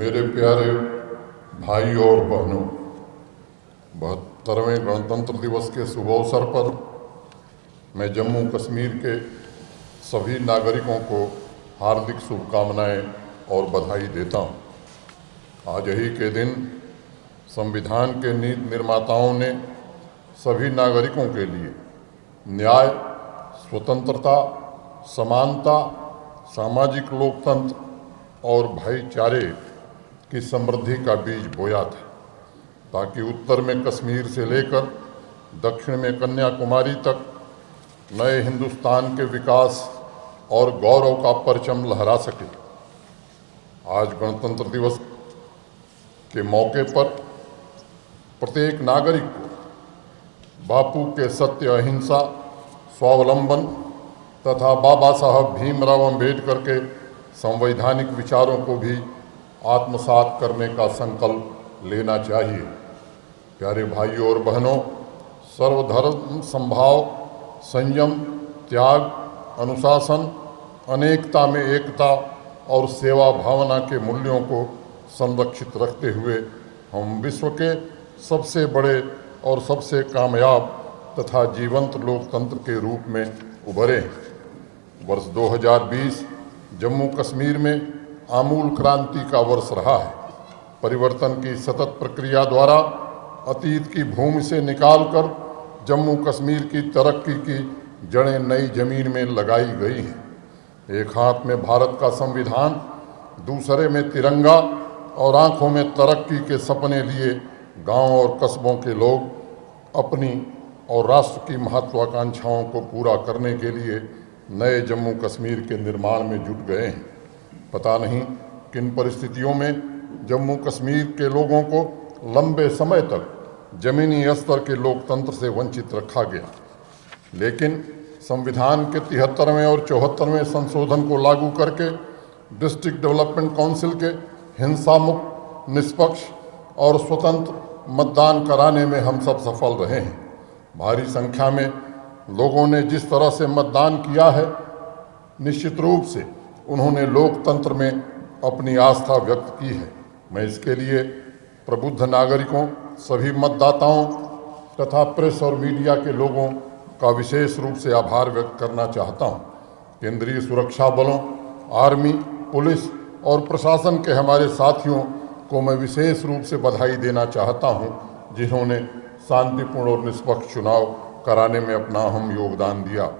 मेरे प्यारे भाई और बहनों, 72वें गणतंत्र दिवस के शुभ अवसर पर मैं जम्मू कश्मीर के सभी नागरिकों को हार्दिक शुभकामनाएं और बधाई देता हूं। आज ही के दिन संविधान के नीति निर्माताओं ने सभी नागरिकों के लिए न्याय, स्वतंत्रता, समानता, सामाजिक लोकतंत्र और भाईचारे की समृद्धि का बीज बोया था, ताकि उत्तर में कश्मीर से लेकर दक्षिण में कन्याकुमारी तक नए हिंदुस्तान के विकास और गौरव का परचम लहरा सके। आज गणतंत्र दिवस के मौके पर प्रत्येक नागरिक को बापू के सत्य, अहिंसा, स्वावलंबन तथा बाबा साहब भीमराव अंबेडकर के संवैधानिक विचारों को भी आत्मसात करने का संकल्प लेना चाहिए। प्यारे भाइयों और बहनों, सर्वधर्म समभाव, संयम, त्याग, अनुशासन, अनेकता में एकता और सेवा भावना के मूल्यों को संरक्षित रखते हुए हम विश्व के सबसे बड़े और सबसे कामयाब तथा जीवंत लोकतंत्र के रूप में उभरे हैं। वर्ष 2020 जम्मू कश्मीर में आमूल क्रांति का वर्ष रहा है। परिवर्तन की सतत प्रक्रिया द्वारा अतीत की भूमि से निकालकर जम्मू कश्मीर की तरक्की की जड़ें नई जमीन में लगाई गई हैं। एक हाथ में भारत का संविधान, दूसरे में तिरंगा और आंखों में तरक्की के सपने लिए गांव और कस्बों के लोग अपनी और राष्ट्र की महत्वाकांक्षाओं को पूरा करने के लिए नए जम्मू कश्मीर के निर्माण में जुट गए हैं। पता नहीं किन परिस्थितियों में जम्मू कश्मीर के लोगों को लंबे समय तक जमीनी स्तर के लोकतंत्र से वंचित रखा गया, लेकिन संविधान के 73वें और 74वें संशोधन को लागू करके डिस्ट्रिक्ट डेवलपमेंट काउंसिल के हिंसा मुक्त, निष्पक्ष और स्वतंत्र मतदान कराने में हम सब सफल रहे हैं। भारी संख्या में लोगों ने जिस तरह से मतदान किया है, निश्चित रूप से उन्होंने लोकतंत्र में अपनी आस्था व्यक्त की है। मैं इसके लिए प्रबुद्ध नागरिकों, सभी मतदाताओं तथा प्रेस और मीडिया के लोगों का विशेष रूप से आभार व्यक्त करना चाहता हूं। केंद्रीय सुरक्षा बलों, आर्मी, पुलिस और प्रशासन के हमारे साथियों को मैं विशेष रूप से बधाई देना चाहता हूं, जिन्होंने शांतिपूर्ण और निष्पक्ष चुनाव कराने में अपना अहम योगदान दिया।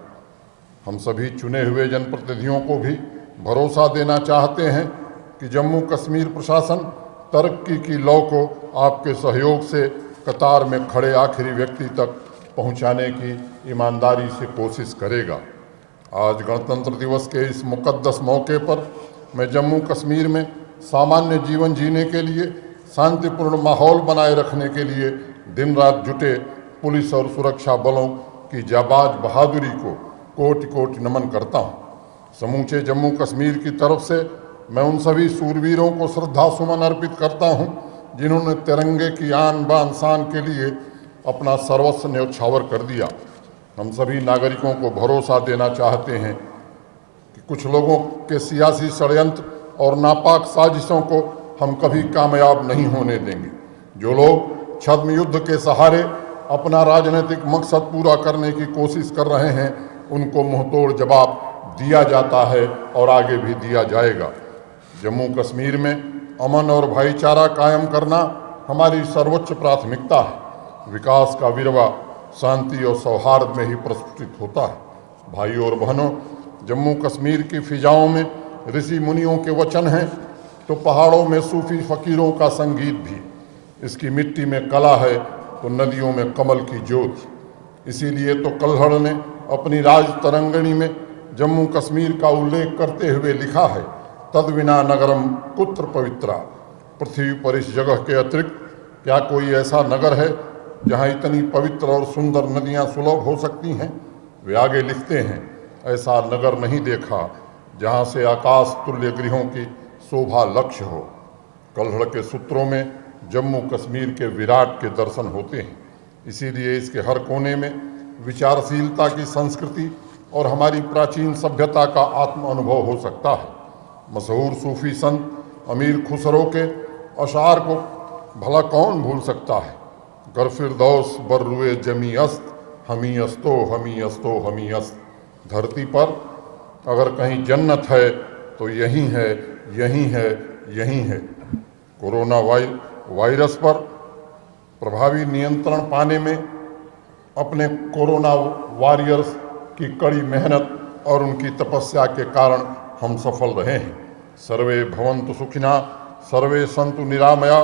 हम सभी चुने हुए जनप्रतिनिधियों को भी भरोसा देना चाहते हैं कि जम्मू कश्मीर प्रशासन तरक्की की लौ को आपके सहयोग से कतार में खड़े आखिरी व्यक्ति तक पहुंचाने की ईमानदारी से कोशिश करेगा। आज गणतंत्र दिवस के इस मुकद्दस मौके पर मैं जम्मू कश्मीर में सामान्य जीवन जीने के लिए, शांतिपूर्ण माहौल बनाए रखने के लिए दिन रात जुटे पुलिस और सुरक्षा बलों की जाबाज बहादुरी को कोटि कोटि नमन करता हूँ। समूचे जम्मू कश्मीर की तरफ से मैं उन सभी सूरवीरों को श्रद्धा सुमन अर्पित करता हूँ, जिन्होंने तिरंगे की आन बान शान के लिए अपना सर्वस्व न्यौछावर कर दिया। हम सभी नागरिकों को भरोसा देना चाहते हैं कि कुछ लोगों के सियासी षड्यंत्र और नापाक साजिशों को हम कभी कामयाब नहीं होने देंगे। जो लोग छद्म युद्ध के सहारे अपना राजनीतिक मकसद पूरा करने की कोशिश कर रहे हैं, उनको मुंहतोड़ जवाब दिया जाता है और आगे भी दिया जाएगा। जम्मू कश्मीर में अमन और भाईचारा कायम करना हमारी सर्वोच्च प्राथमिकता है। विकास का विरवा शांति और सौहार्द में ही प्रस्फुटित होता है। भाइयों और बहनों, जम्मू कश्मीर की फिजाओं में ऋषि मुनियों के वचन हैं, तो पहाड़ों में सूफी फकीरों का संगीत भी। इसकी मिट्टी में कला है तो नदियों में कमल की ज्योति। इसीलिए तो कल्हड़ ने अपनी राज तरंगिणी में जम्मू कश्मीर का उल्लेख करते हुए लिखा है, तद्विना नगरम कुत्र पवित्रा। पृथ्वी पर इस जगह के अतिरिक्त क्या कोई ऐसा नगर है जहाँ इतनी पवित्र और सुंदर नदियाँ सुलभ हो सकती हैं? वे आगे लिखते हैं, ऐसा नगर नहीं देखा जहाँ से आकाश तुल्य गृहों की शोभा लक्ष्य हो। कल्हड़ के सूत्रों में जम्मू कश्मीर के विराट के दर्शन होते हैं। इसीलिए इसके हर कोने में विचारशीलता की संस्कृति और हमारी प्राचीन सभ्यता का आत्म अनुभव हो सकता है। मशहूर सूफी संत अमीर खुसरो के अशार को भला कौन भूल सकता है। गर फिरदौस बर रुए जमी अस्त, हमी अस्तो हमी अस्तो हमी अस्त। धरती पर अगर कहीं जन्नत है तो यही है, यही है, यही है। कोरोना वायरस पर प्रभावी नियंत्रण पाने में अपने कोरोना वॉरियर्स की कड़ी मेहनत और उनकी तपस्या के कारण हम सफल रहे हैं। सर्वे भवन्तु सुखिनः, सर्वे सन्तु निरामया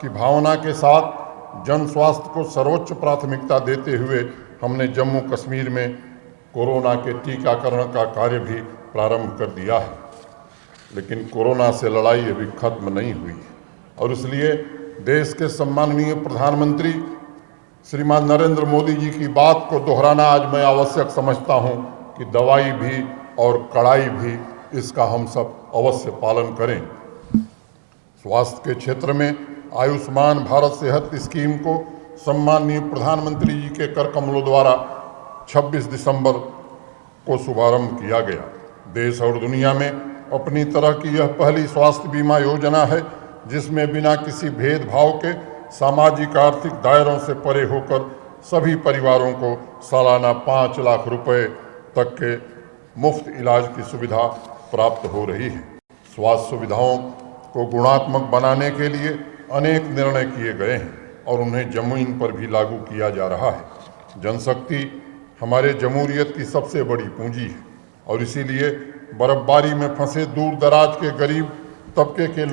की भावना के साथ जन स्वास्थ्य को सर्वोच्च प्राथमिकता देते हुए हमने जम्मू कश्मीर में कोरोना के टीकाकरण का कार्य भी प्रारंभ कर दिया है। लेकिन कोरोना से लड़ाई अभी खत्म नहीं हुई और इसलिए देश के सम्माननीय प्रधानमंत्री श्रीमान नरेंद्र मोदी जी की बात को दोहराना आज मैं आवश्यक समझता हूं कि दवाई भी और कड़ाई भी, इसका हम सब अवश्य पालन करें। स्वास्थ्य के क्षेत्र में आयुष्मान भारत सेहत स्कीम को सम्माननीय प्रधानमंत्री जी के कर कमलों द्वारा 26 दिसंबर को शुभारंभ किया गया। देश और दुनिया में अपनी तरह की यह पहली स्वास्थ्य बीमा योजना है जिसमें बिना किसी भेदभाव के सामाजिक आर्थिक दायरों से परे होकर सभी परिवारों को सालाना 5 लाख रुपए तक के मुफ्त इलाज की सुविधा प्राप्त हो रही है। स्वास्थ्य सुविधाओं को गुणात्मक बनाने के लिए अनेक निर्णय किए गए हैं और उन्हें जमीन पर भी लागू किया जा रहा है। जनशक्ति हमारे जमहूरियत की सबसे बड़ी पूंजी है और इसीलिए बर्फबारी में फंसे दूर दराज के गरीब तबके के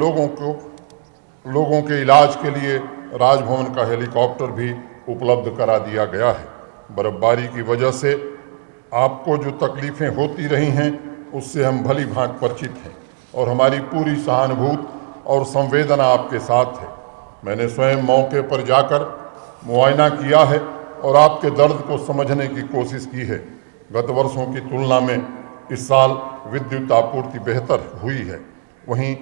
लोगों के इलाज के लिए राजभवन का हेलीकॉप्टर भी उपलब्ध करा दिया गया है। बर्फबारी की वजह से आपको जो तकलीफ़ें होती रही हैं उससे हम भली भांति परिचित हैं और हमारी पूरी सहानुभूति और संवेदना आपके साथ है। मैंने स्वयं मौके पर जाकर मुआयना किया है और आपके दर्द को समझने की कोशिश की है। गत वर्षों की तुलना में इस साल विद्युत आपूर्ति बेहतर हुई है, वहीं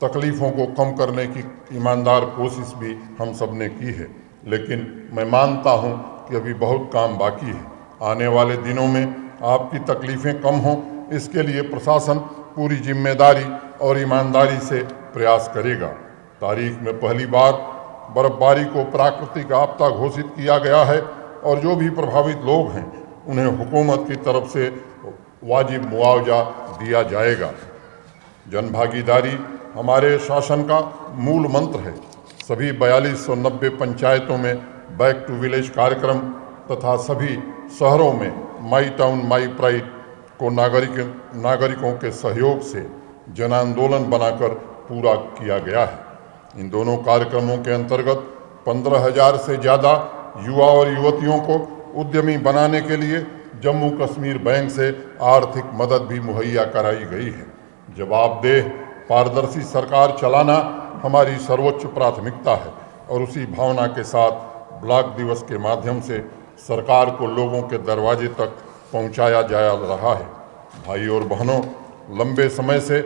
तकलीफ़ों को कम करने की ईमानदार कोशिश भी हम सब ने की है। लेकिन मैं मानता हूं कि अभी बहुत काम बाकी है। आने वाले दिनों में आपकी तकलीफ़ें कम हों, इसके लिए प्रशासन पूरी जिम्मेदारी और ईमानदारी से प्रयास करेगा। तारीख में पहली बार बर्फबारी को प्राकृतिक आपदा घोषित किया गया है और जो भी प्रभावित लोग हैं उन्हें हुकूमत की तरफ से वाजिब मुआवजा दिया जाएगा। जनभागीदारी हमारे शासन का मूल मंत्र है। सभी 4290 पंचायतों में बैक टू विलेज कार्यक्रम तथा सभी शहरों में माई टाउन माई प्राइड को नागरिकों के सहयोग से जन आंदोलन बनाकर पूरा किया गया है। इन दोनों कार्यक्रमों के अंतर्गत 15,000 से ज़्यादा युवा और युवतियों को उद्यमी बनाने के लिए जम्मू कश्मीर बैंक से आर्थिक मदद भी मुहैया कराई गई है। जवाबदेह पारदर्शी सरकार चलाना हमारी सर्वोच्च प्राथमिकता है और उसी भावना के साथ ब्लॉक दिवस के माध्यम से सरकार को लोगों के दरवाजे तक पहुंचाया जा रहा है। भाई और बहनों, लंबे समय से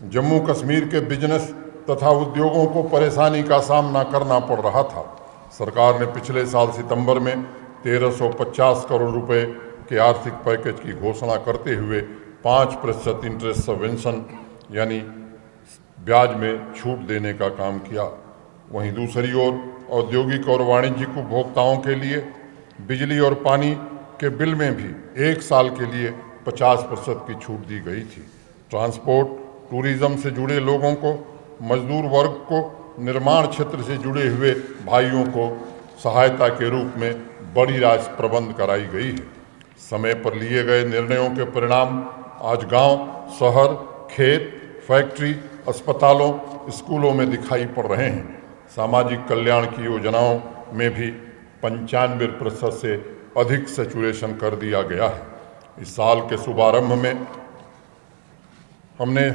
जम्मू कश्मीर के बिजनेस तथा उद्योगों को परेशानी का सामना करना पड़ रहा था। सरकार ने पिछले साल सितंबर में 1350 करोड़ रुपए के आर्थिक पैकेज की घोषणा करते हुए 5% इंटरेस्ट सबवेंशन यानी ब्याज में छूट देने का काम किया। वहीं दूसरी ओर औद्योगिक और वाणिज्यिक उपभोक्ताओं के लिए बिजली और पानी के बिल में भी 1 साल के लिए 50% की छूट दी गई थी। ट्रांसपोर्ट टूरिज्म से जुड़े लोगों को, मजदूर वर्ग को, निर्माण क्षेत्र से जुड़े हुए भाइयों को सहायता के रूप में बड़ी राशि प्रबंध कराई गई है। समय पर लिए गए निर्णयों के परिणाम आज गांव, शहर, खेत, फैक्ट्री, अस्पतालों, स्कूलों में दिखाई पड़ रहे हैं। सामाजिक कल्याण की योजनाओं में भी 95% से अधिक सैचुरेशन कर दिया गया है। इस साल के शुभारंभ में हमने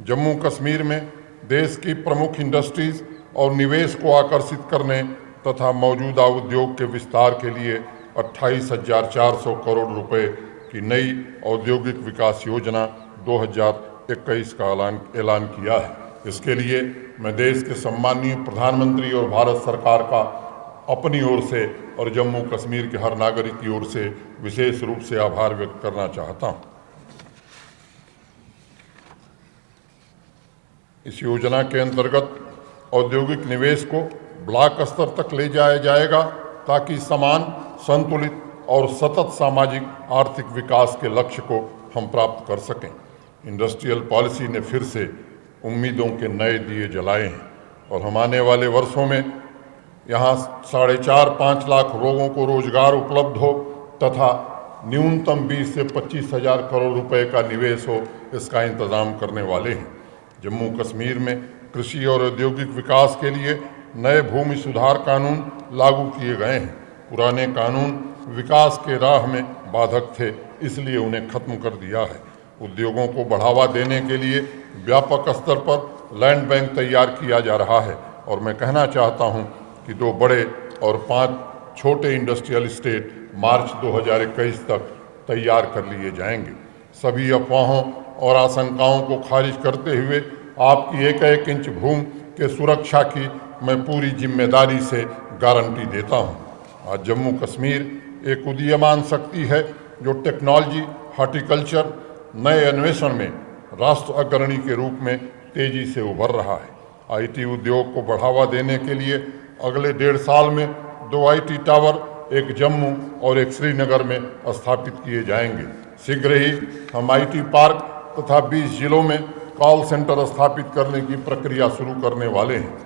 जम्मू कश्मीर में देश की प्रमुख इंडस्ट्रीज और निवेश को आकर्षित करने तथा मौजूदा उद्योग के विस्तार के लिए 28,400 करोड़ रुपए की नई औद्योगिक विकास योजना 2021 का ऐलान किया है। इसके लिए मैं देश के सम्माननीय प्रधानमंत्री और भारत सरकार का अपनी ओर से और जम्मू कश्मीर के हर नागरिक की ओर से विशेष रूप से आभार व्यक्त करना चाहता हूँ। इस योजना के अंतर्गत औद्योगिक निवेश को ब्लॉक स्तर तक ले जाया जाएगा ताकि समान, संतुलित और सतत सामाजिक आर्थिक विकास के लक्ष्य को हम प्राप्त कर सकें। इंडस्ट्रियल पॉलिसी ने फिर से उम्मीदों के नए दिए जलाए हैं और हम आने वाले वर्षों में यहाँ 4.5-5 लाख लोगों को रोजगार उपलब्ध हो तथा न्यूनतम 20 से 25 हजार करोड़ रुपए का निवेश हो, इसका इंतजाम करने वाले हैं। जम्मू कश्मीर में कृषि और औद्योगिक विकास के लिए नए भूमि सुधार कानून लागू किए गए हैं। पुराने कानून विकास के राह में बाधक थे, इसलिए उन्हें खत्म कर दिया है। उद्योगों को बढ़ावा देने के लिए व्यापक स्तर पर लैंड बैंक तैयार किया जा रहा है और मैं कहना चाहता हूं कि 2 बड़े और 5 छोटे इंडस्ट्रियल स्टेट मार्च 2021 तक तैयार कर लिए जाएंगे। सभी अफवाहों और आशंकाओं को खारिज करते हुए आपकी एक इंच भूमि के सुरक्षा की मैं पूरी जिम्मेदारी से गारंटी देता हूं। आज जम्मू कश्मीर एक उदीयमान शक्ति है जो टेक्नोलॉजी, हॉर्टिकल्चर, नए अन्वेषण में राष्ट्र अग्रणी के रूप में तेजी से उभर रहा है। आईटी उद्योग को बढ़ावा देने के लिए अगले 1.5 साल में 2 आईटी टावर, एक जम्मू और एक श्रीनगर में स्थापित किए जाएंगे। शीघ्र ही हम आईटी पार्क तथा 20 जिलों में कॉल सेंटर स्थापित करने की प्रक्रिया शुरू करने वाले हैं।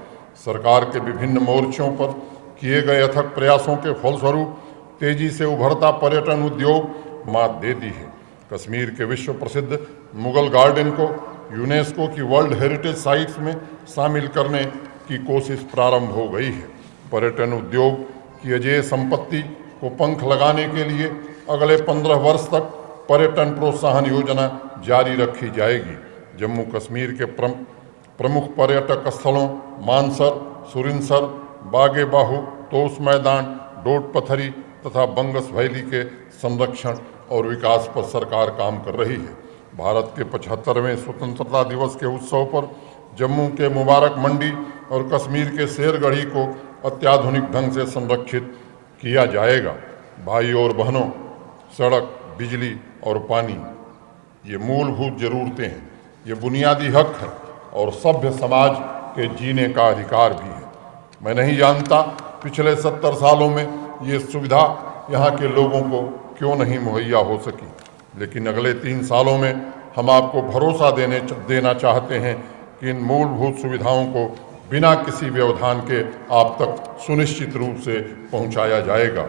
सरकार के विभिन्न मोर्चों पर किए गए अथक प्रयासों के फलस्वरूप तेजी से उभरता पर्यटन उद्योग मात दे दी है। कश्मीर के विश्व प्रसिद्ध मुगल गार्डन को यूनेस्को की वर्ल्ड हेरिटेज साइट्स में शामिल करने की कोशिश प्रारंभ हो गई है। पर्यटन उद्योग की अजेय संपत्ति को पंख लगाने के लिए अगले 15 वर्ष तक पर्यटन प्रोत्साहन योजना जारी रखी जाएगी। जम्मू कश्मीर के प्रमुख पर्यटक स्थलों मानसर, सुरिनसर, बागे बाहु, तोश मैदान, डोड पथरी तथा बंगस वैली के संरक्षण और विकास पर सरकार काम कर रही है। भारत के 75वें स्वतंत्रता दिवस के उत्सव पर जम्मू के मुबारक मंडी और कश्मीर के शेरगढ़ी को अत्याधुनिक ढंग से संरक्षित किया जाएगा। भाई और बहनों, सड़क, बिजली और पानी ये मूलभूत जरूरतें हैं, ये बुनियादी हक है और सभ्य समाज के जीने का अधिकार भी है। मैं नहीं जानता पिछले 70 सालों में ये सुविधा यहाँ के लोगों को क्यों नहीं मुहैया हो सकी, लेकिन अगले 3 सालों में हम आपको भरोसा देना चाहते हैं कि इन मूलभूत सुविधाओं को बिना किसी व्यवधान के आप तक सुनिश्चित रूप से पहुँचाया जाएगा।